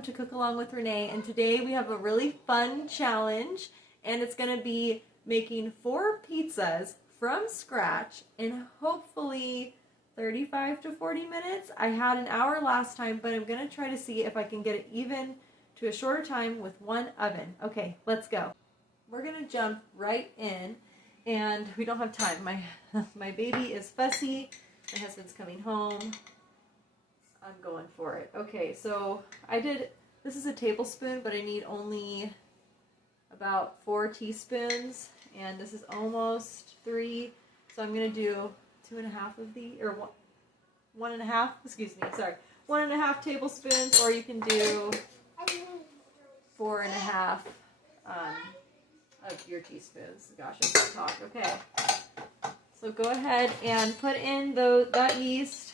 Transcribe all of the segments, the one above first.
welcome to Cook Along with Renee, and today we have a really fun challenge, and it's going to be making 4 pizzas from scratch in hopefully 35 to 40 minutes. I had an hour last time, but I'm going to try to see if I can get it even to a shorter time with one oven. Okay, let's go. We're going to jump right in, and we don't have time. My baby is fussy. My husband's coming home. I'm going for it. Okay, so this is a tablespoon, but I need only about 4 teaspoons, and this is almost 3, so I'm going to do 2.5 of the, or 1.5, excuse me, sorry, 1.5 tablespoons, or you can do 4.5 of your teaspoons. Gosh, I can't talk. Okay, so go ahead and put in that yeast.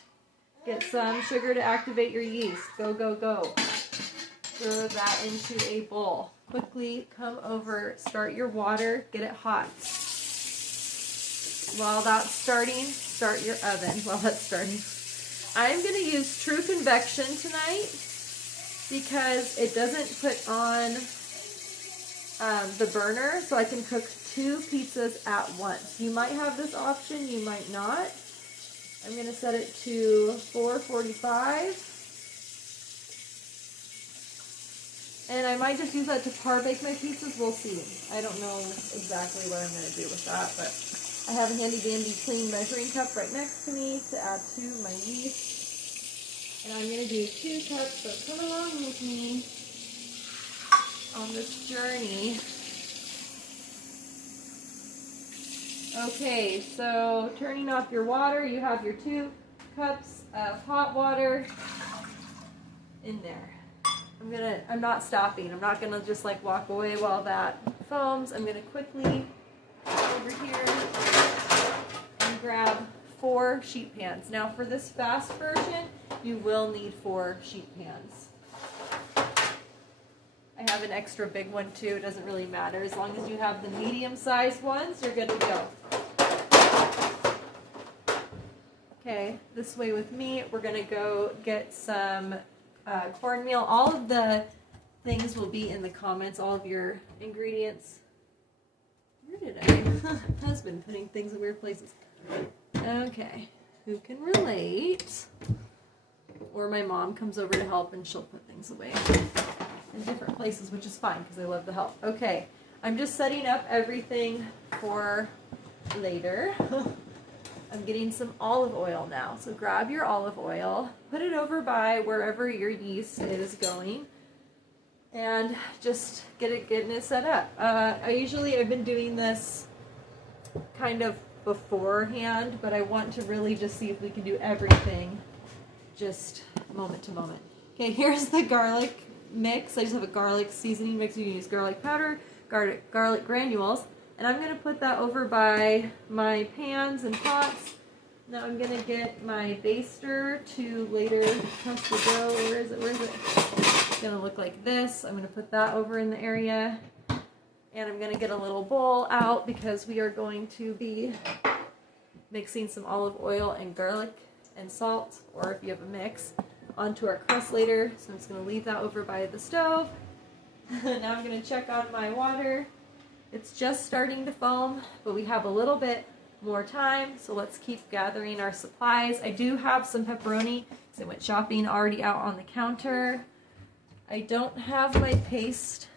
Get some sugar to activate your yeast. Go, go, go. Throw that into a bowl. Quickly come over, start your water, get it hot. While that's starting, start your oven while that's starting. I'm going to use true convection tonight because it doesn't put on the burner, so I can cook 2 pizzas at once. You might have this option, you might not. I'm going to set it to 445. And I might just use that to par bake my pizzas. We'll see. I don't know exactly what I'm going to do with that, but I have a handy dandy clean measuring cup right next to me to add to my yeast. And I'm going to do 2 cups, so come along with me on this journey. Okay, so turning off your water, you have your 2 cups of hot water in there. I'm not stopping. I'm not gonna just like walk away while that foams. I'm gonna quickly go over here and grab 4 sheet pans. Now for this fast version, you will need 4 sheet pans. I have an extra big one too. It doesn't really matter. As long as you have the medium-sized ones, you're good to go. Okay, this way with me, we're going to go get some cornmeal. All of the things will be in the comments, all of your ingredients. Where did I? Husband putting things in weird places. Okay, who can relate? Or my mom comes over to help and she'll put things away in different places, which is fine because I love the help. Okay, I'm just setting up everything for later. I'm getting some olive oil now. So grab your olive oil, put it over by wherever your yeast is going, and just getting it set up. I've been doing this kind of beforehand, but I want to really just see if we can do everything just moment to moment. Okay, here's the garlic mix. I just have a garlic seasoning mix. You can use garlic powder, garlic granules, and I'm going to put that over by my pans and pots. Now I'm going to get my baster to later toast the dough. Where is it? It's going to look like this. I'm going to put that over in the area, and I'm going to get a little bowl out because we are going to be mixing some olive oil and garlic and salt, or if you have a mix, onto our crust later. So I'm just going to leave that over by the stove. Now I'm going to check on my water. It's just starting to foam, but we have a little bit more time, so let's keep gathering our supplies. I do have some pepperoni because I went shopping already out on the counter. I don't have my paste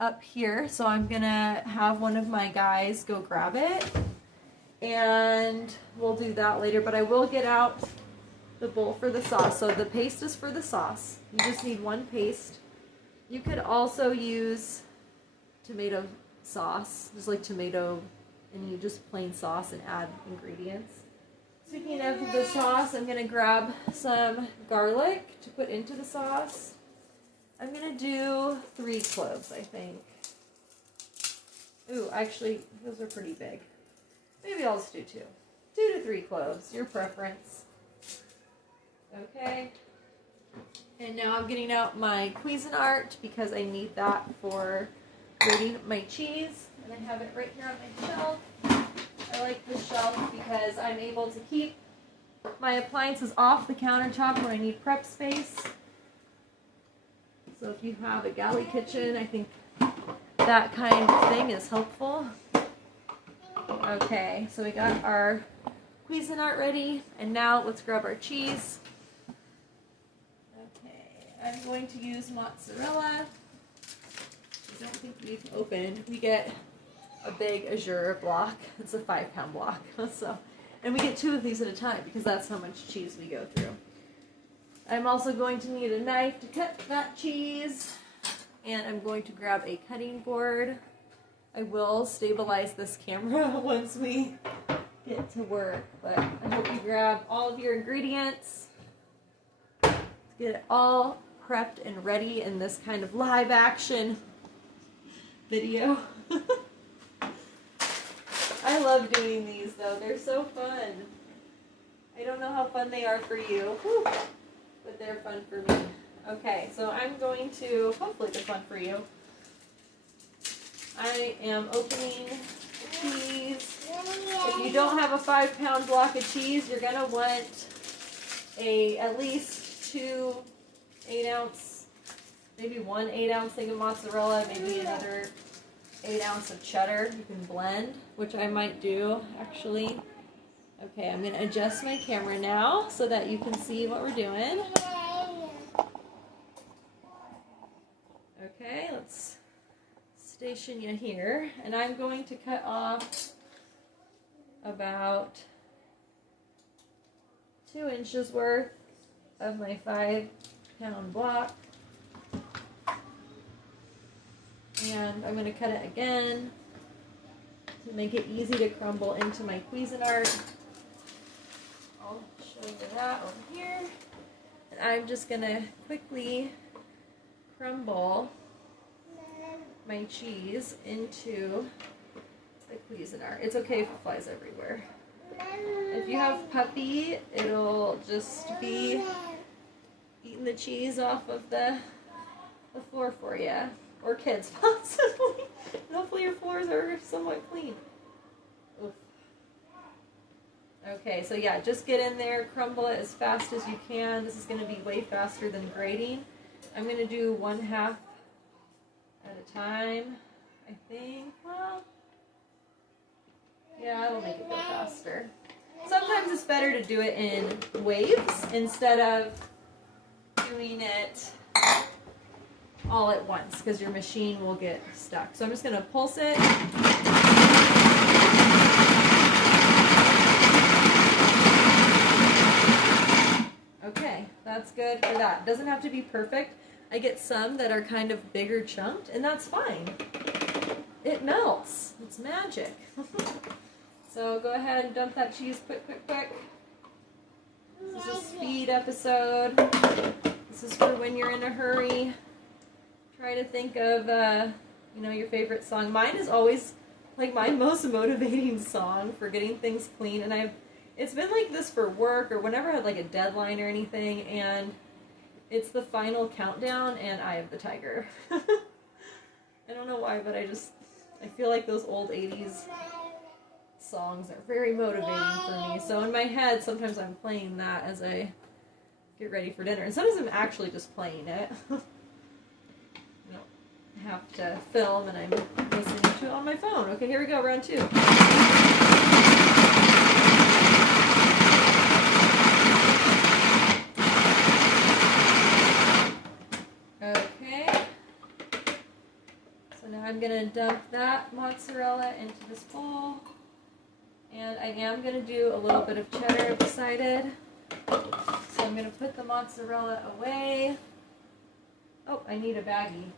up here, so I'm going to have one of my guys go grab it, and we'll do that later, but I will get out the bowl for the sauce. So the paste is for the sauce. You just need 1 paste. You could also use tomato sauce, just like tomato, and you just plain sauce and add ingredients. Speaking of the sauce, I'm going to grab some garlic to put into the sauce. I'm going to do 3 cloves, I think. Ooh, actually, those are pretty big. Maybe I'll just do 2. 2 to 3 cloves, your preference. Okay. And now I'm getting out my Cuisinart because I need that for grating my cheese. And I have it right here on my shelf. I like this shelf because I'm able to keep my appliances off the countertop where I need prep space. So if you have a galley kitchen, I think that kind of thing is helpful. Okay, so we got our Cuisinart ready, and now let's grab our cheese. Okay, I'm going to use mozzarella. I don't think we've opened. We get a big Azure block. It's a 5-pound block. So, and we get 2 of these at a time because that's how much cheese we go through. I'm also going to need a knife to cut that cheese, and I'm going to grab a cutting board. I will stabilize this camera once we get to work, but I hope you grab all of your ingredients. Let's get it all prepped and ready in this kind of live action video. I love doing these though, they're so fun. I don't know how fun they are for you, but they're fun for me. Okay, so I'm going to, hopefully they're fun for you. I am opening the cheese. If you don't have a 5-pound block of cheese, you're going to want at least 2 8-ounce, maybe 1 8-ounce thing of mozzarella, maybe another 8-ounce of cheddar. You can blend, which I might do actually. Okay, I'm going to adjust my camera now so that you can see what we're doing. Okay, let's station you here, and I'm going to cut off about 2 inches worth of my 5-pound block, and I'm going to cut it again to make it easy to crumble into my Cuisinart. I'll show you that over here, and I'm just going to quickly crumble my cheese into the Cuisinart. It's okay if it flies everywhere. If you have puppy, it'll just be eating the cheese off of the floor for you. Or kids, possibly. Hopefully your floors are somewhat clean. Oof. Okay, so yeah, just get in there, crumble it as fast as you can. This is going to be way faster than grating. I'm going to do 1/2 at a time, I think. Well, yeah, it'll make it go faster. Sometimes it's better to do it in waves instead of doing it all at once, because your machine will get stuck. So I'm just going to pulse it. Okay, that's good for that. Doesn't have to be perfect. I get some that are kind of bigger chunked, and that's fine. It melts. It's magic. So go ahead and dump that cheese quick, quick, quick. This is a speed episode. This is for when you're in a hurry. Try to think of, your favorite song. Mine is always like my most motivating song for getting things clean, and it's been like this for work or whenever I had like a deadline or anything, and it's the final countdown and Eye of the Tiger. I don't know why, but I feel like those old 80s songs are very motivating for me. So in my head, sometimes I'm playing that as I get ready for dinner. And sometimes I'm actually just playing it. I don't have to film, and I'm listening to it on my phone. Okay, here we go, round 2. I'm going to dump that mozzarella into this bowl, and I am going to do a little bit of cheddar, I've decided. So I'm going to put the mozzarella away. Oh, I need a baggie.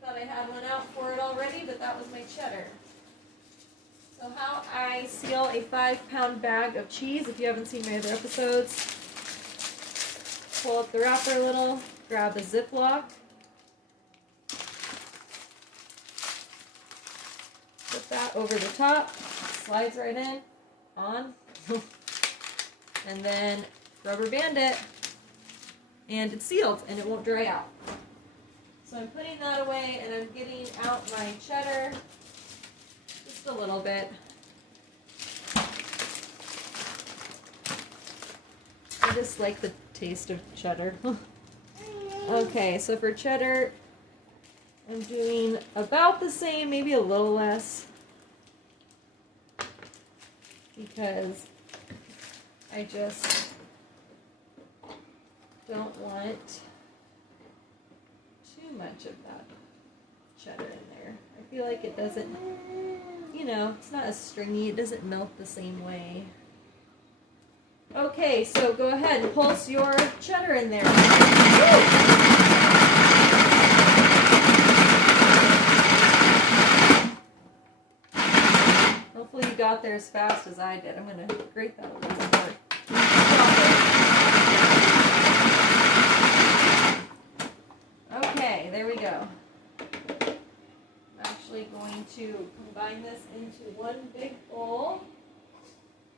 Thought I had one out for it already, but that was my cheddar. So how I seal a 5-pound bag of cheese, if you haven't seen my other episodes, pull up the wrapper a little, grab a Ziploc, put that over the top, slides right in, on, and then rubber band it, and it's sealed, and it won't dry out. So I'm putting that away, and I'm getting out my cheddar, just a little bit. I just like the taste of cheddar. Okay, so for cheddar, I'm doing about the same, maybe a little less, because I just don't want too much of that cheddar in there. I feel like it doesn't, you know, it's not as stringy, it doesn't melt the same way. Okay, so go ahead and pulse your cheddar in there. Hopefully you got there as fast as I did. I'm going to grate that a little bit more. Okay, there we go. I'm actually going to combine this into one big bowl.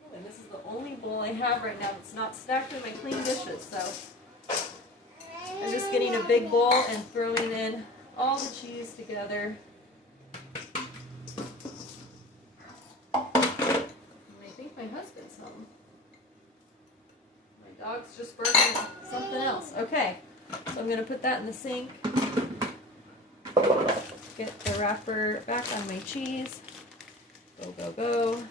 Oh, and this is the only bowl I have right now that's not stacked with my clean dishes. So I'm just getting a big bowl and throwing in all the cheese together. I think my husband's home. My dog's just barking something else. Okay, so I'm going to put that in the sink. Get the wrapper back on my cheese. Go, go, go.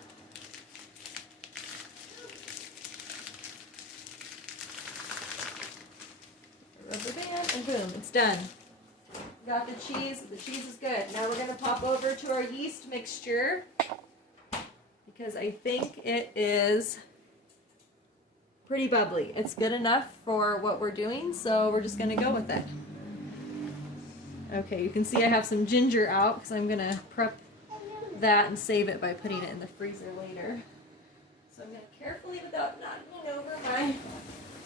Rubber band, and boom, it's done. Got the cheese is good. Now we're going to pop over to our yeast mixture because I think it is pretty bubbly. It's good enough for what we're doing, so we're just going to go with it. Okay, you can see I have some ginger out because I'm going to prep that and save it by putting it in the freezer later. So I'm going to carefully, without knocking over my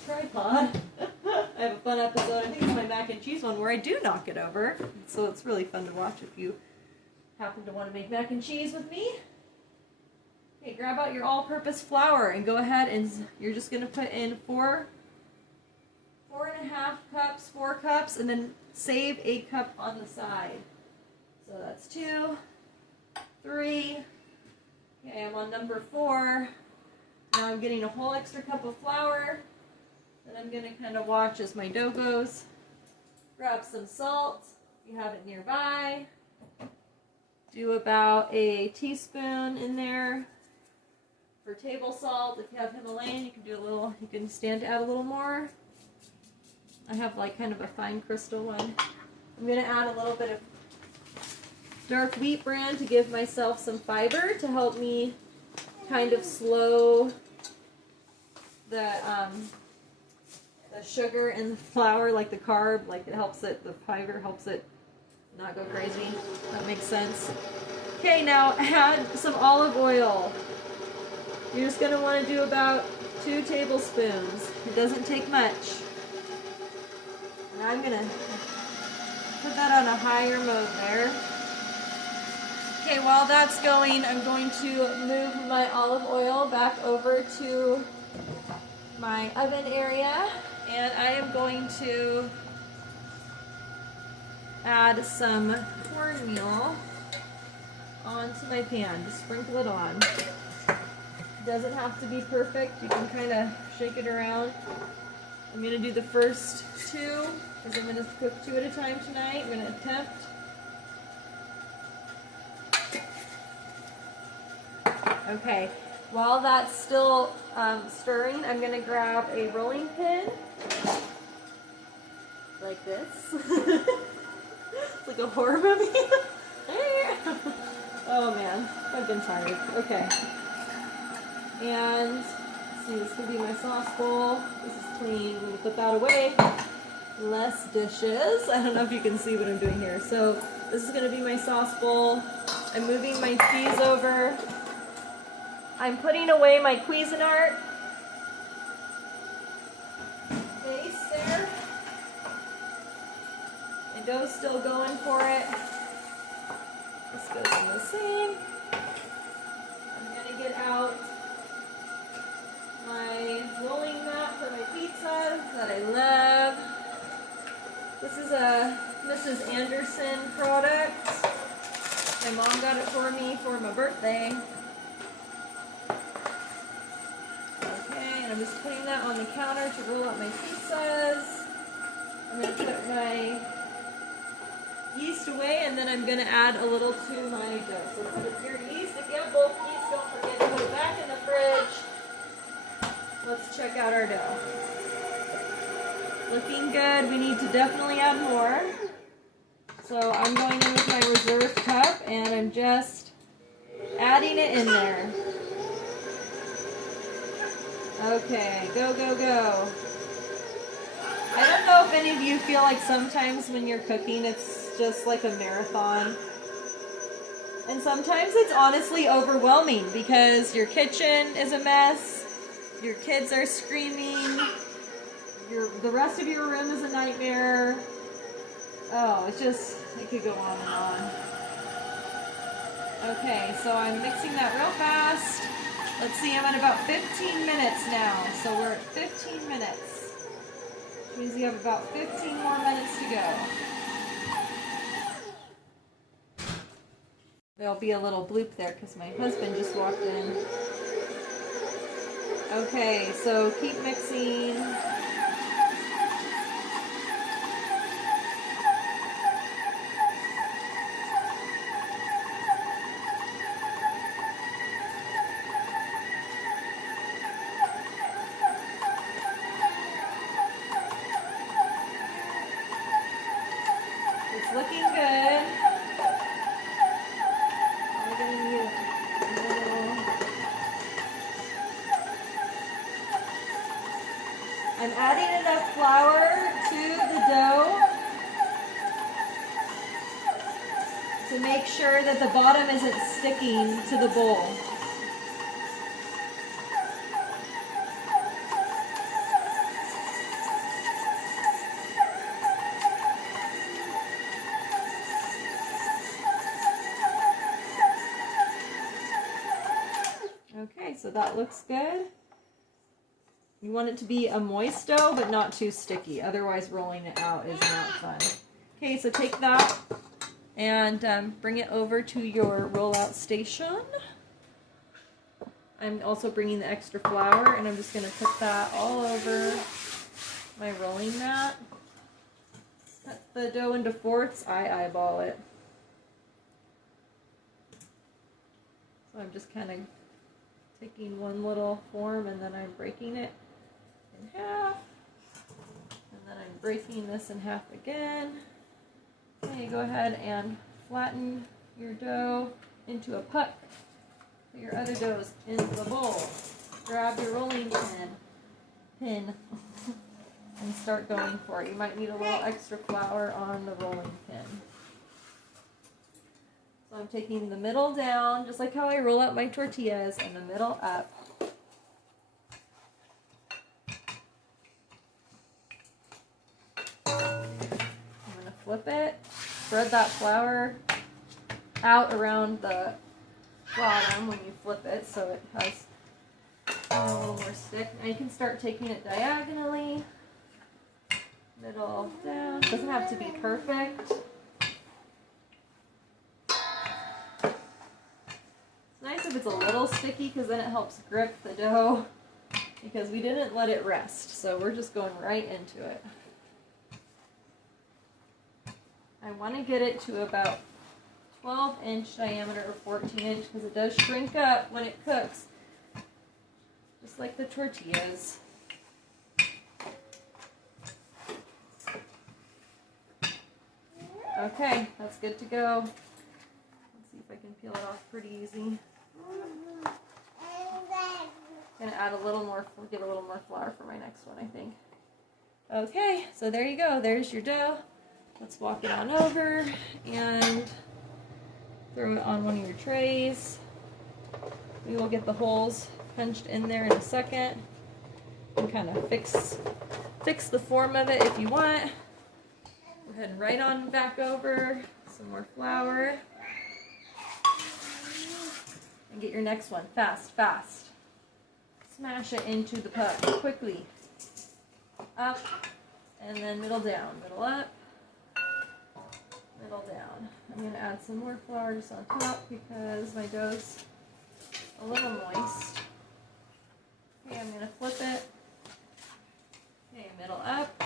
tripod. I have a fun episode, I think it's my mac and cheese one, where I do knock it over. So it's really fun to watch if you happen to want to make mac and cheese with me. Okay, grab out your all-purpose flour and go ahead and you're just going to put in 4.5 cups, 4 cups, and then save a cup on the side. So that's 2, 3. Okay, I'm on number 4. Now I'm getting a whole extra cup of flour. And I'm going to kind of watch as my dough goes. Grab some salt if you have it nearby. Do about a teaspoon in there for table salt. If you have Himalayan, you can do a little, you can stand to add a little more. I have like kind of a fine crystal one. I'm going to add a little bit of dark wheat bran to give myself some fiber to help me kind of slow the sugar in the flour, like the carb, like it helps it, the fiber helps it not go crazy. That makes sense. Okay, now add some olive oil. You're just going to want to do about 2 tablespoons. It doesn't take much. And I'm going to put that on a higher mode there. Okay, while that's going, I'm going to move my olive oil back over to my oven area. And I am going to add some cornmeal onto my pan. Just sprinkle it on. It doesn't have to be perfect. You can kind of shake it around. I'm going to do the first 2 because I'm going to cook 2 at a time tonight. I'm going to attempt. Okay. While that's still stirring, I'm going to grab a rolling pin, like this. It's like a horror movie. Oh man, I've been tired. Okay. And, let's see, this could be my sauce bowl. This is clean. I'm going to put that away. Less dishes. I don't know if you can see what I'm doing here. So, this is going to be my sauce bowl. I'm moving my cheese over. I'm putting away my Cuisinart base there. My dough's still going for it. This goes in the sink. I'm going to get out my rolling mat for my pizza that I love. This is a Mrs. Anderson product. My mom got it for me for my birthday. I'm just putting that on the counter to roll out my pizzas. I'm going to put my yeast away, and then I'm going to add a little to my dough. So put your yeast, if you have bulk yeast, don't forget to put it back in the fridge. Let's check out our dough. Looking good. We need to definitely add more. So I'm going in with my reserve cup, and I'm just adding it in there. Okay, go, go, go. I don't know if any of you feel like sometimes when you're cooking it's just like a marathon. And sometimes it's honestly overwhelming because your kitchen is a mess, your kids are screaming, the rest of your room is a nightmare. Oh, it could go on and on. Okay, so I'm mixing that real fast. Let's see, I'm at about 15 minutes now. So we're at 15 minutes. Which means we have about 15 more minutes to go. There'll be a little bloop there because my husband just walked in. Okay, so keep mixing. Looking good. We're gonna need a little. I'm adding enough flour to the dough to make sure that the bottom isn't sticking to the bowl. Okay, so that looks good. You want it to be a moist dough, but not too sticky. Otherwise, rolling it out is not fun. Okay, so take that and bring it over to your rollout station. I'm also bringing the extra flour, and I'm just going to put that all over my rolling mat. Cut the dough into fourths. I eyeball it. So I'm just kind of taking one little form, and then I'm breaking it in half, and then I'm breaking this in half again. Okay, go ahead and flatten your dough into a puck. Put your other doughs into the bowl. Grab your rolling pin, and start going for it. You might need a little extra flour on the rolling pin. So I'm taking the middle down, just like how I roll out my tortillas, and the middle up. I'm going to flip it, spread that flour out around the bottom when you flip it so it has a little more stick. Now you can start taking it diagonally, middle down. It doesn't have to be perfect. Nice if it's a little sticky because then it helps grip the dough, because we didn't let it rest, so we're just going right into it. I want to get it to about 12-inch diameter or 14-inch because it does shrink up when it cooks, just like the tortillas. Okay, that's good to go. Let's see if I can peel it off pretty easy. Gonna add a little more, get a little more flour for my next one, I think. Okay, so there you go. There's your dough. Let's walk it on over and throw it on one of your trays. We will get the holes punched in there in a second and kind of fix the form of it if you want. Go ahead and right on back over some more flour. And get your next one. Fast, fast. Smash it into the puck quickly. Up, and then middle down. Middle up, middle down. I'm going to add some more flour just on top because my dough's a little moist. Okay, I'm going to flip it. Okay, middle up,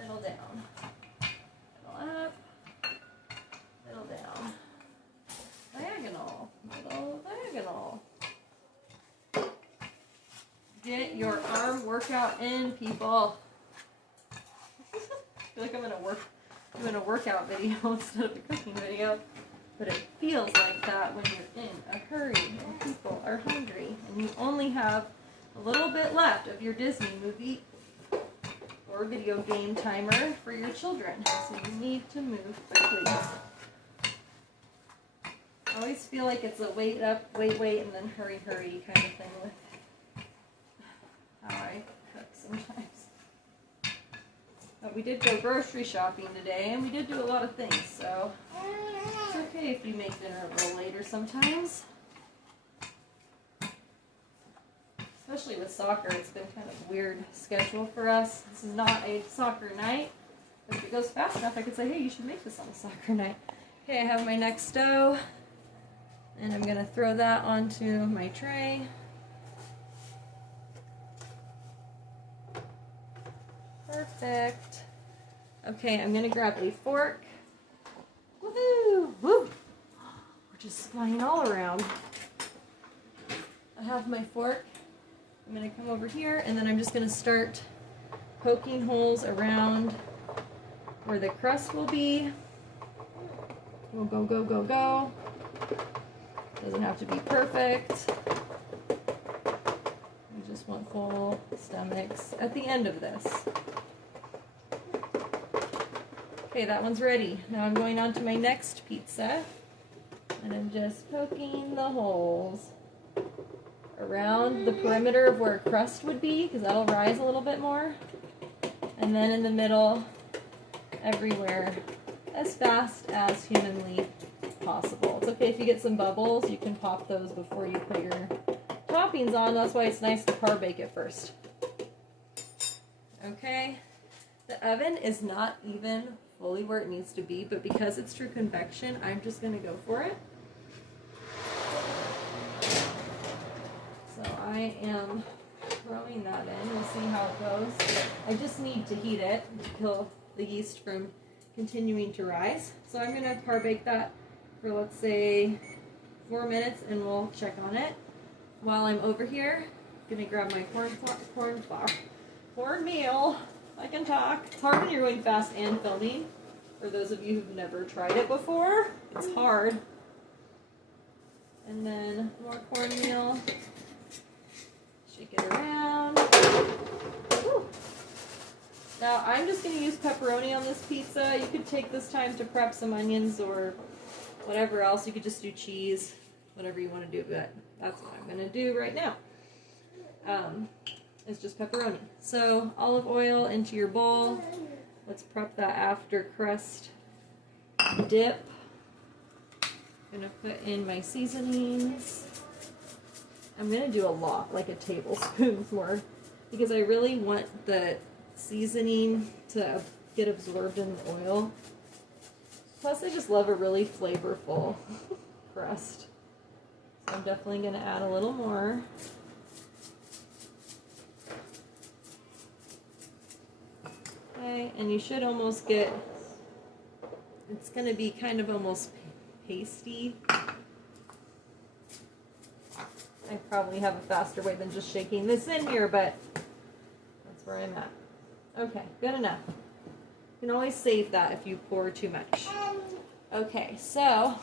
middle down. Get your arm workout in, people. I feel like I'm doing a workout video instead of a cooking video. But it feels like that when you're in a hurry and people are hungry and you only have a little bit left of your Disney movie or video game timer for your children. So you need to move quickly. I always feel like it's a wait up, wait, and then hurry kind of thing with how I cook sometimes. But we did go grocery shopping today, and we did do a lot of things, so it's okay if you make dinner a little later sometimes. Especially with soccer, it's been kind of a weird schedule for us. This is not a soccer night, but if it goes fast enough, I could say, hey, you should make this on a soccer night. Okay, I have my next dough, and I'm going to throw that onto my tray. Perfect. Okay, I'm going to grab a fork. Woohoo! Woo! We're just flying all around. I have my fork. I'm going to come over here, and then I'm just going to start poking holes around where the crust will be. We'll go, go, go, go. Doesn't have to be perfect. We just want full stomachs at the end of this. Okay, that one's ready. Now I'm going on to my next pizza, and I'm just poking the holes around the perimeter of where crust would be, because that'll rise a little bit more. And then in the middle, everywhere, as fast as humanly possible. It's okay if you get some bubbles, you can pop those before you put your toppings on. That's why it's nice to par bake it first. Okay, the oven is not even fully where it needs to be, but because it's true convection, I'm just going to go for it. So I am throwing that in. We'll see how it goes. I just need to heat it to kill the yeast from continuing to rise. So I'm going to par bake that for, let's say, 4 minutes, and we'll check on it. While I'm over here, I'm going to grab my cornmeal. I can talk. It's hard when you're going fast and filming. For those of you who've never tried it before, it's hard. And then more cornmeal. Shake it around. Woo. Now I'm just going to use pepperoni on this pizza. You could take this time to prep some onions or whatever else. You could just do cheese, whatever you want to do, but that's what I'm going to do right now. It's just pepperoni. So olive oil into your bowl. Let's prep that after crust dip. I'm going to put in my seasonings. I'm going to do a lot, like a tablespoon more, because I really want the seasoning to get absorbed in the oil. Plus, I just love a really flavorful crust. So I'm definitely going to add a little more. Okay, and you should almost get, it's going to be kind of almost pasty. I probably have a faster way than just shaking this in here, but that's where I'm at. Okay, good enough. You can always save that if you pour too much. Okay, so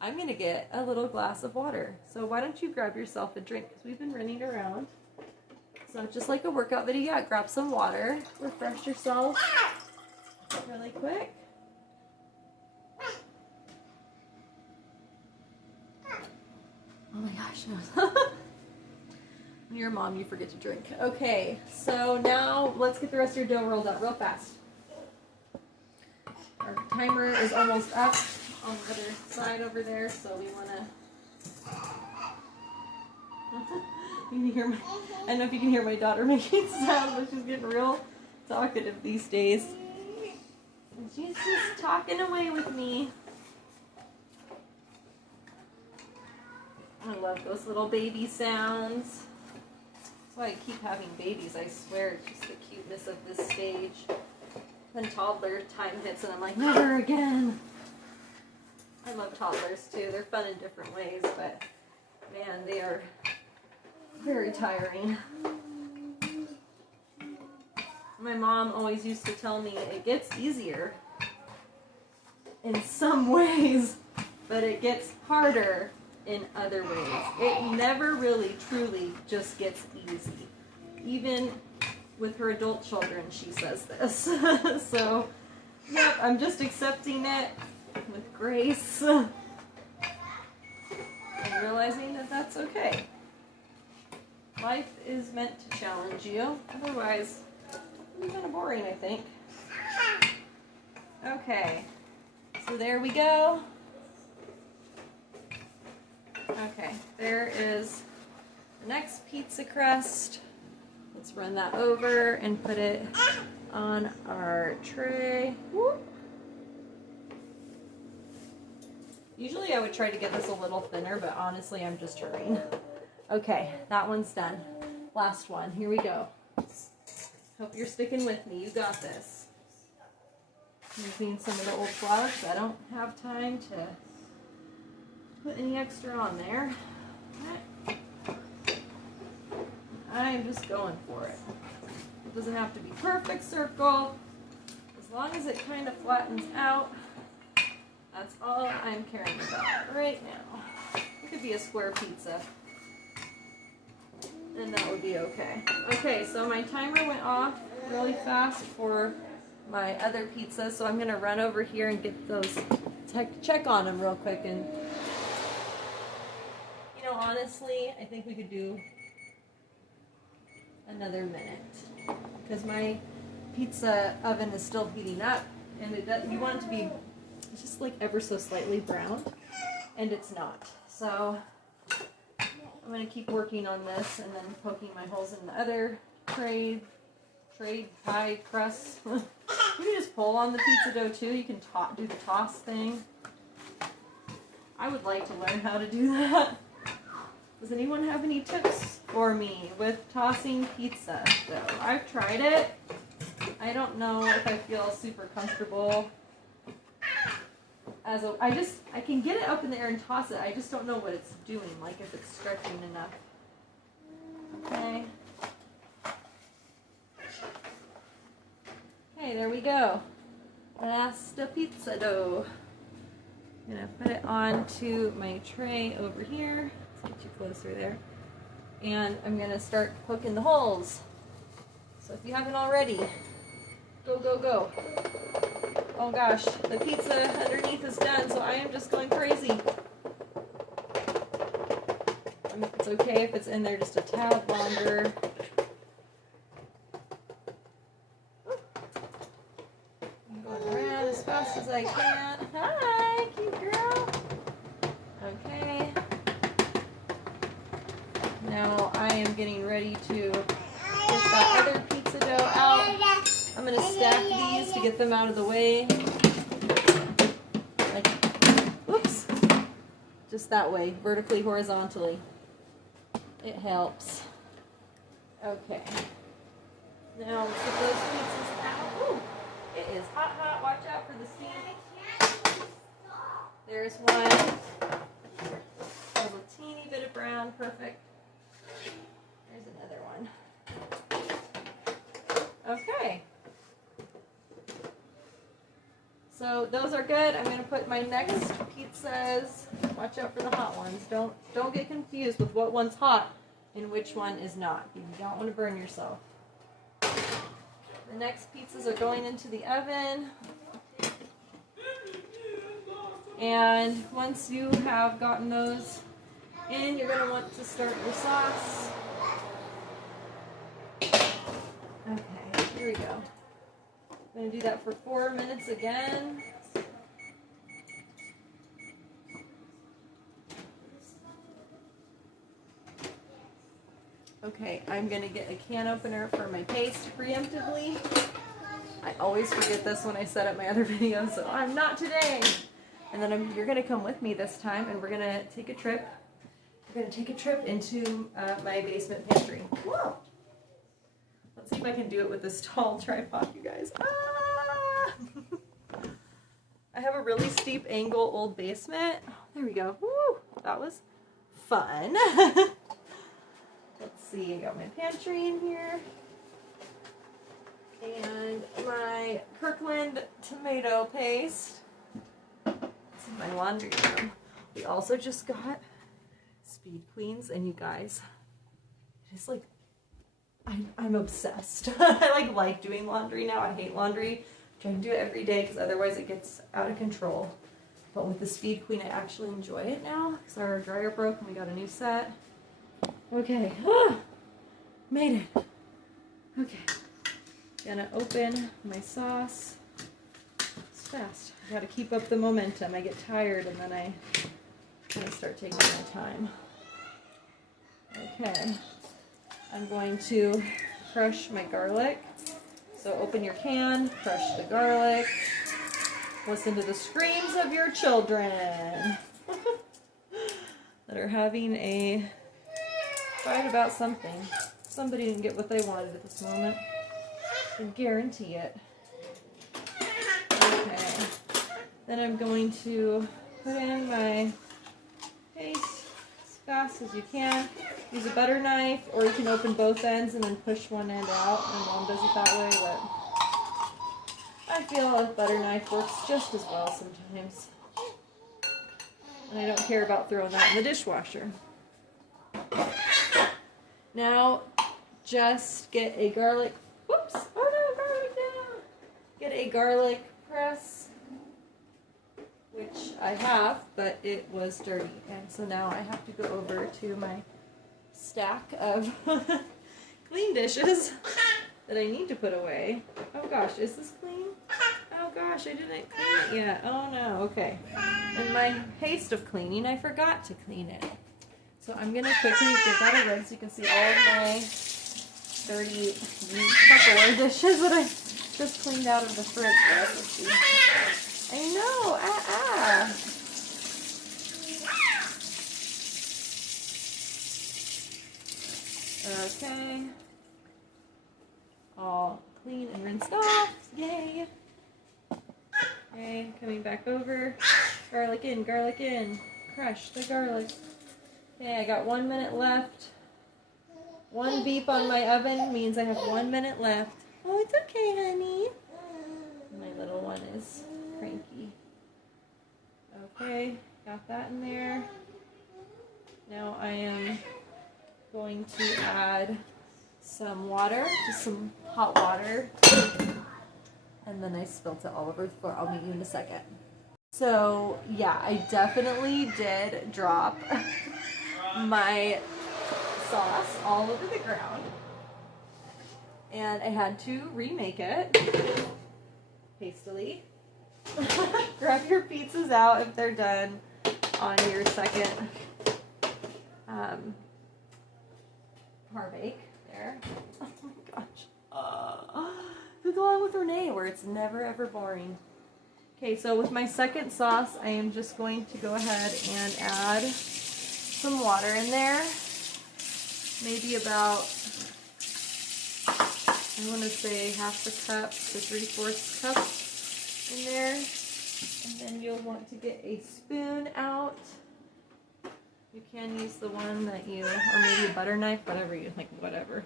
I'm going to get a little glass of water. So why don't you grab yourself a drink, because we've been running around. So just like a workout video, yeah, grab some water, refresh yourself really quick. Oh my gosh. When you're a mom, you forget to drink. Okay, so now let's get the rest of your dough rolled out real fast. Our timer is almost up on the other side over there, so we want to... You can hear I don't know if you can hear my daughter making sounds, but she's getting real talkative these days. And she's just talking away with me. I love those little baby sounds. That's why I keep having babies, I swear. It's just the cuteness of this stage. When toddler time hits and I'm like, never again. I love toddlers too. They're fun in different ways, but man, they are very tiring. My mom always used to tell me it gets easier in some ways, but it gets harder in other ways. It never really truly just gets easy. Even with her adult children, she says this. So, yep, I'm just accepting it with grace and realizing that that's okay. Life is meant to challenge you. Otherwise, it'd be kind of boring, I think. Okay, so there we go. Okay, there is the next pizza crust. Let's run that over and put it on our tray. Whoop. Usually I would try to get this a little thinner, but honestly I'm just hurrying. Okay, that one's done. Last one, here we go. Hope you're sticking with me, you got this. Using some of the old flour because I don't have time to put any extra on there. I'm just going for it. It doesn't have to be perfect circle. As long as it kind of flattens out, that's all I'm caring about right now. It could be a square pizza, and that would be okay. Okay, so my timer went off really fast for my other pizza, so I'm gonna run over here and get those, check on them real quick. And you know, honestly, I think we could do another minute because my pizza oven is still heating up, and it does, you want it to be just like ever so slightly browned, and it's not. So I'm going to keep working on this and then poking my holes in the other tray pie crust. You can just pull on the pizza dough too. You can do the toss thing. I would like to learn how to do that. Does anyone have any tips for me with tossing pizza dough? I've tried it. I don't know if I feel super comfortable. I can get it up in the air and toss it. I just don't know what it's doing, like if it's stretching enough. Okay. Okay, there we go. Pasta pizza dough. I'm gonna put it onto my tray over here. Let's get you closer there. And I'm gonna start poking the holes. So if you haven't already, go, go, go. Oh gosh, the pizza underneath is done, so I am just going crazy. It's okay if it's in there just a tad longer. I'm going around as fast as I can. Hi, cute girl. Okay. Now I am getting ready to get that other pizza dough out. I'm going to stack these to get them out of the way. Like, whoops. Just that way, vertically, horizontally. It helps. Okay. Now let's get those pizzas out. Ooh, it is hot, hot. Watch out for the steam. There's one. There's a teeny bit of brown. Perfect. There's another one. Okay. So those are good. I'm going to put my next pizzas. Watch out for the hot ones. Don't get confused with what one's hot and which one is not. You don't want to burn yourself. The next pizzas are going into the oven. And once you have gotten those in, you're going to want to start your sauce. Okay, here we go. I'm going to do that for 4 minutes again. Okay, I'm going to get a can opener for my paste preemptively. I always forget this when I set up my other videos, so I'm not today. And then you're going to come with me this time, and we're going to take a trip. We're going to take a trip into my basement pantry. Whoa! Let's see if I can do it with this tall tripod, you guys. Ah! I have a really steep angle old basement. Oh, there we go. Woo! That was fun. Let's see, I got my pantry in here. And my Kirkland tomato paste. This is my laundry room. We also just got Speed Queens, and you guys, it's like, I'm obsessed. I like doing laundry now. I hate laundry. I'm trying to do it every day because otherwise it gets out of control. But with the Speed Queen, I actually enjoy it now because our dryer broke and we got a new set. Okay, made it. Okay, gonna open my sauce. It's fast. I gotta keep up the momentum. I get tired and then I kind of start taking my time. Okay, I'm going to crush my garlic. So open your can, crush the garlic. Listen to the screams of your children that are having a fight about something. Somebody didn't get what they wanted at this moment. I can guarantee it. Okay. Then I'm going to put in my paste as fast as you can. Use a butter knife, or you can open both ends and then push one end out. My mom does it that way, but I feel a butter knife works just as well sometimes. And I don't care about throwing that in the dishwasher. Now, just get a garlic, whoops, oh no, garlic down. Get a garlic press, which I have, but it was dirty. And so now I have to go over to my stack of clean dishes that I need to put away. Oh gosh, is this clean? Oh gosh, I didn't clean it yet. Oh no, okay. In my haste of cleaning, I forgot to clean it. So I'm gonna quickly give that a rinse so you can see all of my dirty Tupperware dishes that I just cleaned out of the fridge. Let's see. I know, Okay. All clean and rinsed off. Yay. Okay, coming back over. Garlic in, garlic in. Crush the garlic. Okay, I got 1 minute left. One beep on my oven means I have 1 minute left. Oh, it's okay, honey. My little one is cranky. Okay, got that in there. Now I am going to add some water, just some hot water. And then I spilt it all over the floor. I'll meet you in a second. So, yeah, I definitely did drop my sauce all over the ground. And I had to remake it hastily. Grab your pizzas out if they're done on your second par bake there. Oh my gosh. Go along with Renee where it's never ever boring. Okay, so with my second sauce, I am just going to go ahead and add some water in there. Maybe about, I want to say half a cup to 3/4 cup in there. And then you'll want to get a spoon out. You can use the one that you, or maybe a butter knife, whatever you like, whatever.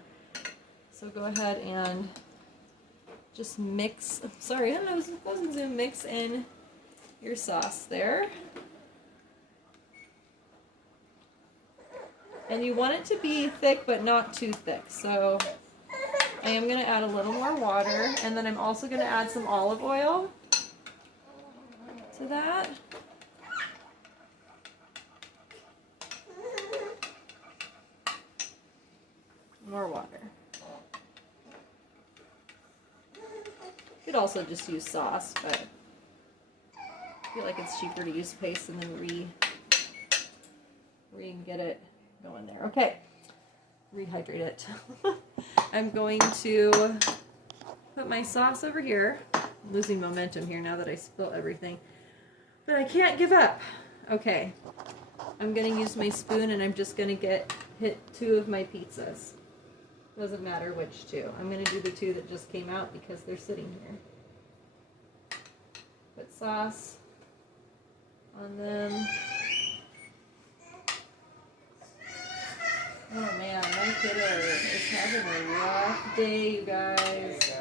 So go ahead and just mix, sorry, I wasn't to mix in your sauce there. And you want it to be thick, but not too thick. So I am going to add a little more water, and then I'm also going to add some olive oil to that. More water. You could also just use sauce, but I feel like it's cheaper to use paste and then get it going there. Okay, rehydrate it. I'm going to put my sauce over here. I'm losing momentum here now that I spilled everything, but I can't give up. Okay, I'm gonna use my spoon and I'm just gonna hit 2 of my pizzas. Doesn't matter which 2. I'm going to do the 2 that just came out because they're sitting here. Put sauce on them. Oh man, my kiddo is having a rough day, you guys.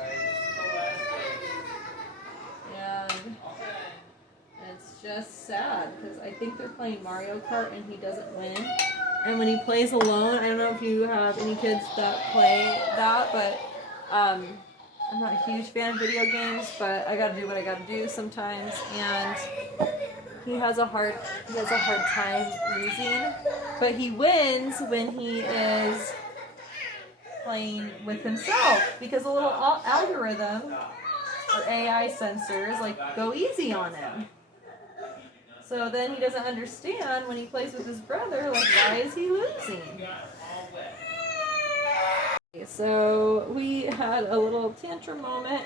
just sad because I think they're playing Mario Kart and he doesn't win. And when he plays alone, I don't know if you have any kids that play that, but I'm not a huge fan of video games, but I gotta do what I gotta do sometimes. And he has a hard time losing, but he wins when he is playing with himself because a little algorithm or AI sensors like go easy on him. So then he doesn't understand when he plays with his brother, like, why is he losing? So we had a little tantrum moment.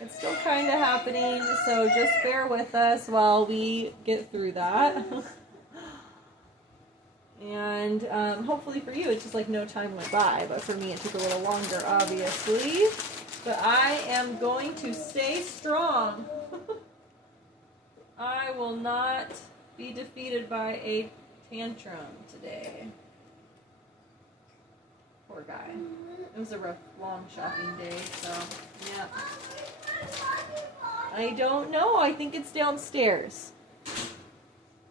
It's still kind of happening, so just bear with us while we get through that. And hopefully for you, it's just like no time went by, but for me it took a little longer, obviously. But I am going to stay strong. I will not be defeated by a tantrum today. Poor guy. It was a rough, long shopping day, so, yeah. I don't know. I think it's downstairs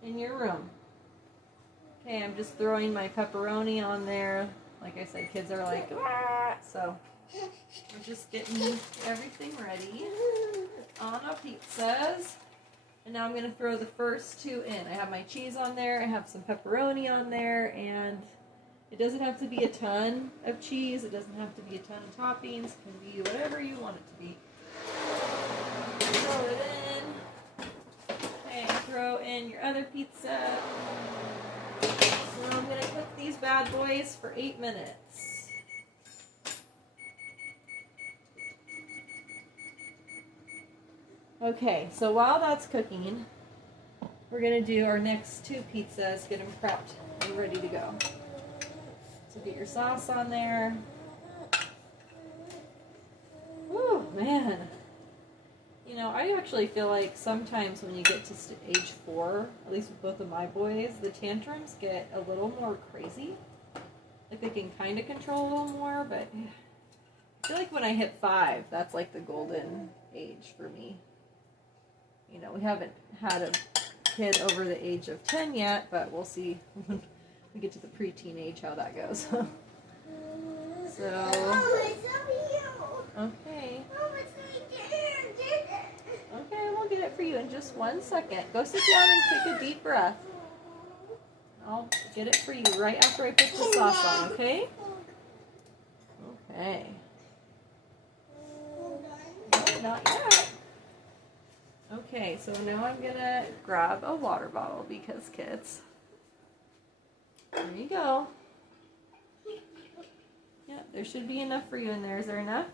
in your room. Okay, I'm just throwing my pepperoni on there. Like I said, kids are like, ah! So we're just getting everything ready on our pizzas. And now I'm going to throw the first two in. I have my cheese on there, I have some pepperoni on there, and it doesn't have to be a ton of cheese, it doesn't have to be a ton of toppings, it can be whatever you want it to be. Throw it in. Okay, throw in your other pizza. Now I'm going to cook these bad boys for 8 minutes. Okay, so while that's cooking, we're going to do our next two pizzas, get them prepped and ready to go. So get your sauce on there. Woo, man. You know, I actually feel like sometimes when you get to age 4, at least with both of my boys, the tantrums get a little more crazy. Like they can kind of control a little more, but I feel like when I hit 5, that's like the golden age for me. You know, we haven't had a kid over the age of 10 yet, but we'll see when we get to the preteen age how that goes. Okay. Okay, we'll get it for you in just 1 second. Go sit down and take a deep breath. I'll get it for you right after I put the sauce on, okay? Okay. No, not yet. Okay, so now I'm gonna grab a water bottle because kids. There you go. Yeah, there should be enough for you in there. Is there enough?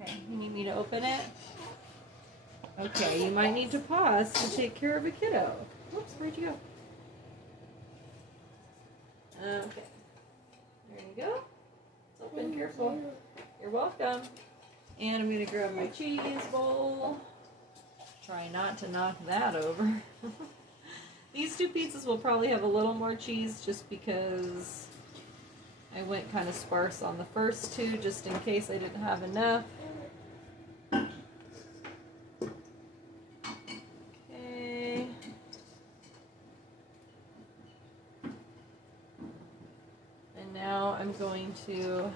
Okay, you need me to open it? Okay, you might need to pause to take care of a kiddo. Whoops, where'd you go? Okay, there you go. It's open, careful. You're welcome. And I'm going to grab my cheese bowl. Try not to knock that over. These two pizzas will probably have a little more cheese just because I went kind of sparse on the first two just in case I didn't have enough. Okay. And now I'm going to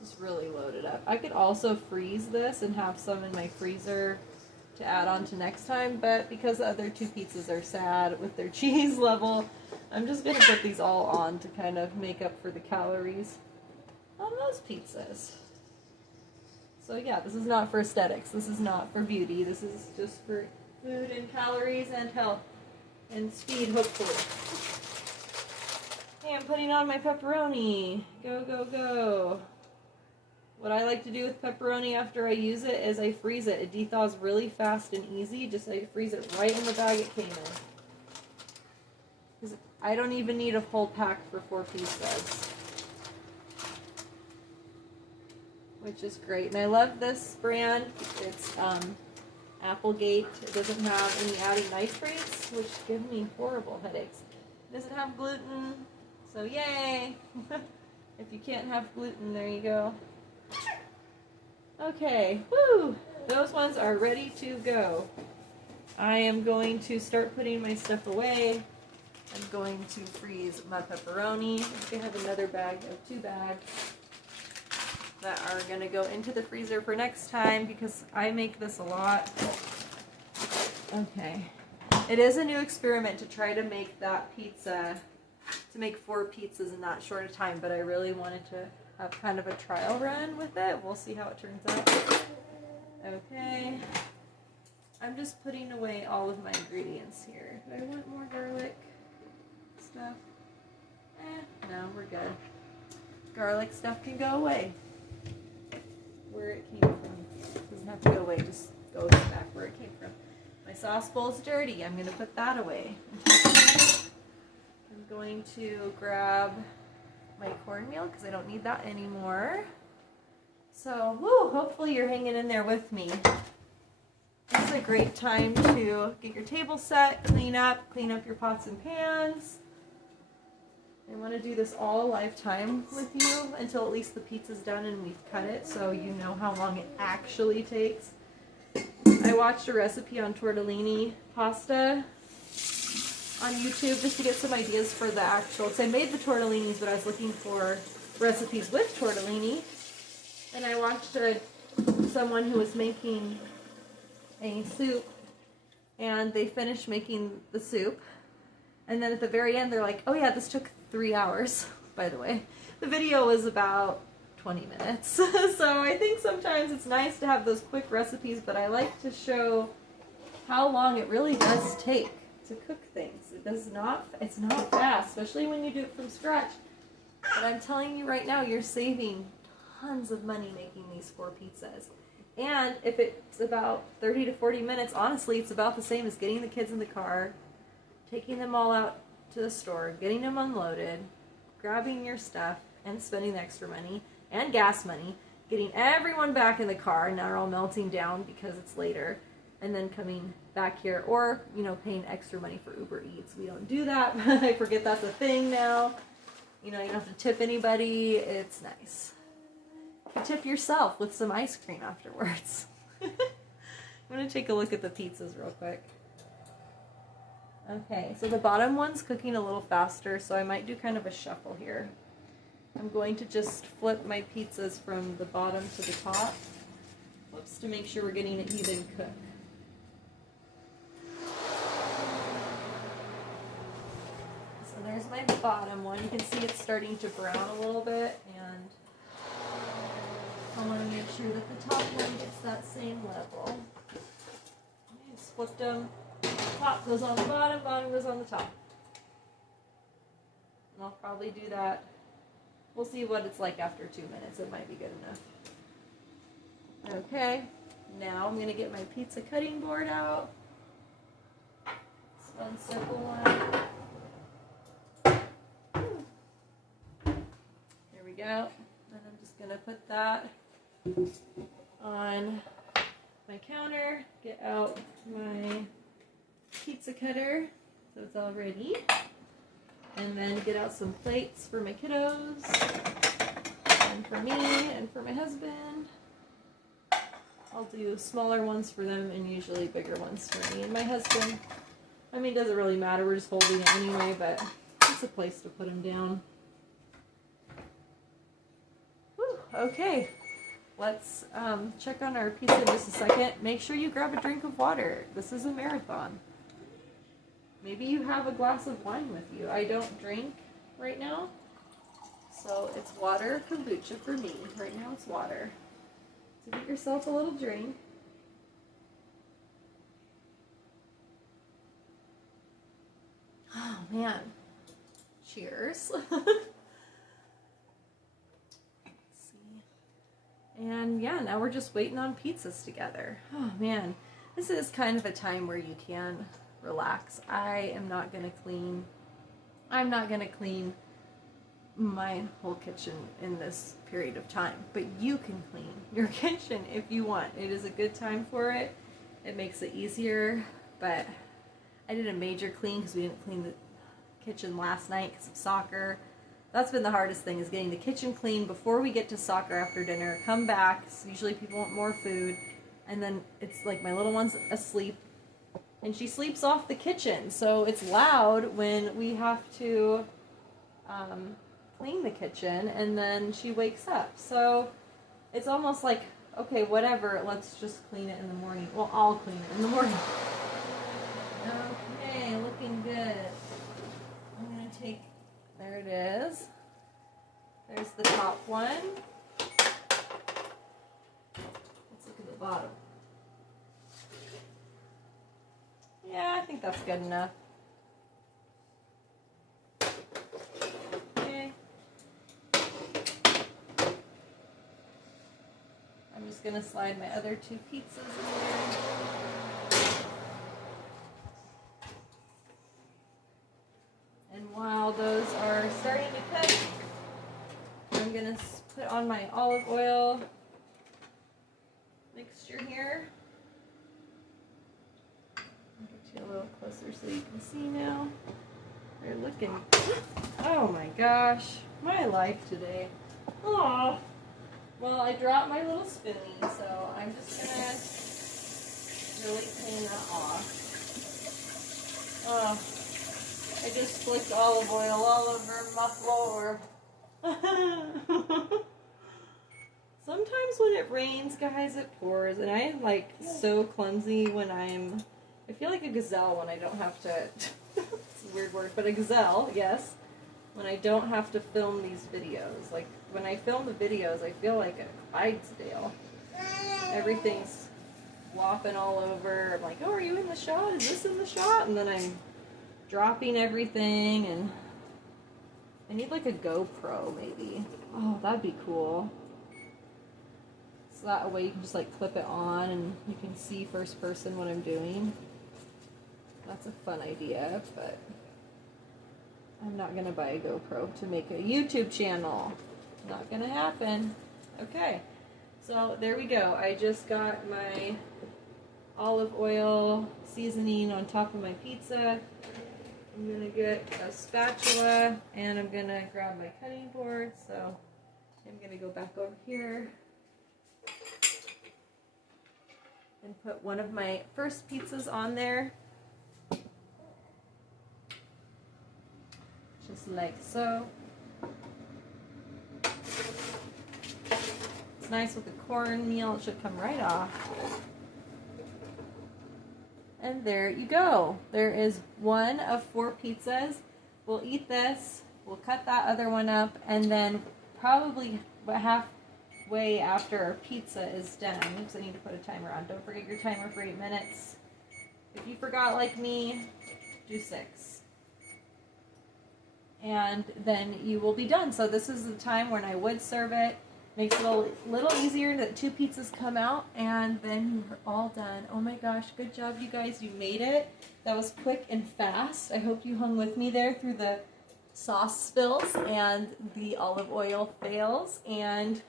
just really load it up. I could also freeze this and have some in my freezer to add on to next time, but because the other two pizzas are sad with their cheese level, I'm just going to put these all on to kind of make up for the calories on those pizzas. So yeah, this is not for aesthetics, this is not for beauty, this is just for food and calories and health and speed, hopefully. Okay, I'm putting on my pepperoni. Go, go, go. What I like to do with pepperoni after I use it is I freeze it. It dethaws really fast and easy. Just I freeze it right in the bag it came in. Because I don't even need a full pack for 4 pizzas. Which is great. And I love this brand. It's Applegate. It doesn't have any added nitrates, which give me horrible headaches. It doesn't have gluten. So yay! If you can't have gluten, there you go. Okay, woo! Those ones are ready to go. I am going to start putting my stuff away. I'm going to freeze my pepperoni. I think I have another bag of 2 bags that are going to go into the freezer for next time because I make this a lot. Okay. It is a new experiment to try to make that pizza, to make 4 pizzas in that short a time, but I really wanted to have kind of a trial run with it. We'll see how it turns out. Okay. I'm just putting away all of my ingredients here. Do I want more garlic stuff? No, we're good. Garlic stuff can go away. Where it came from. It doesn't have to go away, just goes back where it came from. My sauce bowl's dirty. I'm going to put that away. I'm going to grab my cornmeal because I don't need that anymore. So, woo, hopefully you're hanging in there with me. This is a great time to get your table set, clean up your pots and pans. I want to do this all lifetime with you until at least the pizza's done and we've cut it so you know how long it actually takes. I watched a recipe on tortellini pasta on YouTube just to get some ideas for the actual, because I made the tortellinis, but I was looking for recipes with tortellini. And I watched someone who was making a soup, and they finished making the soup. And then at the very end, they're like, oh yeah, this took 3 hours, by the way. The video was about 20 minutes. So I think sometimes it's nice to have those quick recipes, but I like to show how long it really does take to cook things. It's not fast, especially when you do it from scratch. But I'm telling you right now, you're saving tons of money making these 4 pizzas. And if it's about 30 to 40 minutes, honestly, it's about the same as getting the kids in the car, taking them all out to the store, getting them unloaded, grabbing your stuff, and spending the extra money and gas money, getting everyone back in the car, and now they're all melting down because it's later, and then coming back here, or, you know, paying extra money for Uber Eats. We don't do that. I forget that's a thing now. You know, you don't have to tip anybody. It's nice. You tip yourself with some ice cream afterwards. I'm going to take a look at the pizzas real quick. Okay, so the bottom one's cooking a little faster, so I might do kind of a shuffle here. I'm going to just flip my pizzas from the bottom to the top. Whoops, to make sure we're getting an even cook. So there's my bottom one. You can see it's starting to brown a little bit, and I want to make sure that the top one gets that same level. I just flipped them. Top goes on the bottom, bottom goes on the top. And I'll probably do that. We'll see what it's like after 2 minutes. It might be good enough. Okay, now I'm going to get my pizza cutting board out. This one simple one. There we go. And I'm just going to put that on my counter, get out my pizza cutter so it's all ready, and then get out some plates for my kiddos, and for me, and for my husband. I'll do smaller ones for them and usually bigger ones for me and my husband. I mean, it doesn't really matter, we're just holding it anyway, but it's a place to put them down. Whew, okay. Let's check on our pizza in just a second. Make sure you grab a drink of water. This is a marathon. Maybe you have a glass of wine with you. I don't drink right now, so it's water kombucha for me. Right now it's water. So get yourself a little drink. Oh man. Cheers. And yeah, now we're just waiting on pizzas together. Oh man, this is kind of a time where you can relax. I am not gonna clean. I'm not gonna clean my whole kitchen in this period of time, but you can clean your kitchen if you want. It is a good time for it. It makes it easier, but I did a major clean because we didn't clean the kitchen last night because of soccer. that's been the hardest thing, is getting the kitchen clean before we get to soccer after dinner. Come back, so usually people want more food, and then it's like my little one's asleep, and she sleeps off the kitchen, so it's loud when we have to clean the kitchen, and then she wakes up. So it's almost like, okay, whatever, let's just clean it in the morning. Well, I'll clean it in the morning. Okay, looking good. I'm going to take, there it is. There's the top one. Let's look at the bottom. Yeah, I think that's good enough. Okay. I'm just going to slide my other 2 pizzas in there. And while those are starting to cook, I'm going to put on my olive oil mixture here. I'll get you a little closer so you can see now. They're looking, oh my gosh, my life today. Oh, well, I dropped my little spoonie, so I'm just going to really clean that off. Oh. I just flicked olive oil all over my floor. Sometimes when it rains, guys, it pours, and I am like so clumsy when I feel like a gazelle when I don't have to, it's a weird word, but a gazelle, yes, when I don't have to film these videos. Like, when I film the videos, I feel like a Clydesdale. Everything's flopping all over. I'm like, oh, are you in the shot? Is this in the shot? And then I'm dropping everything, and I need like a GoPro maybe. Oh, that'd be cool. So that way you can just like clip it on and you can see first person what I'm doing. That's a fun idea, but I'm not gonna buy a GoPro to make a YouTube channel. Not gonna happen. Okay, so there we go. I just got my olive oil seasoning on top of my pizza. I'm going to get a spatula, and I'm going to grab my cutting board, so I'm going to go back over here and put one of my first pizzas on there, just like so. It's nice with the cornmeal, it should come right off. And there you go. There is one of 4 pizzas. We'll eat this, we'll cut that other one up, and then probably halfway after our pizza is done, oops, I need to put a timer on. Don't forget your timer for 8 minutes. If you forgot like me, do 6. And then you will be done. So this is the time when I would serve it. Makes it a little easier that 2 pizzas come out, and then you're all done. Oh my gosh, good job, you guys. You made it. That was quick and fast. I hope you hung with me there through the sauce spills and the olive oil fails and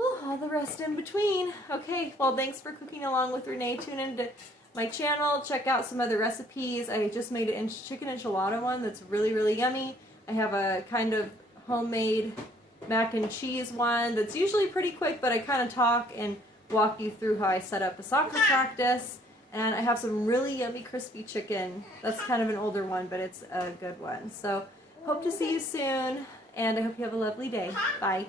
all the rest in between. Okay, well, thanks for cooking along with Renee. Tune into my channel. Check out some other recipes. I just made a chicken enchilada one that's really, really yummy. I have a kind of homemade mac and cheese one that's usually pretty quick, but I kind of talk and walk you through how I set up a soccer practice. And I have some really yummy crispy chicken. That's kind of an older one, but it's a good one. So hope to see you soon, and I hope you have a lovely day. Bye.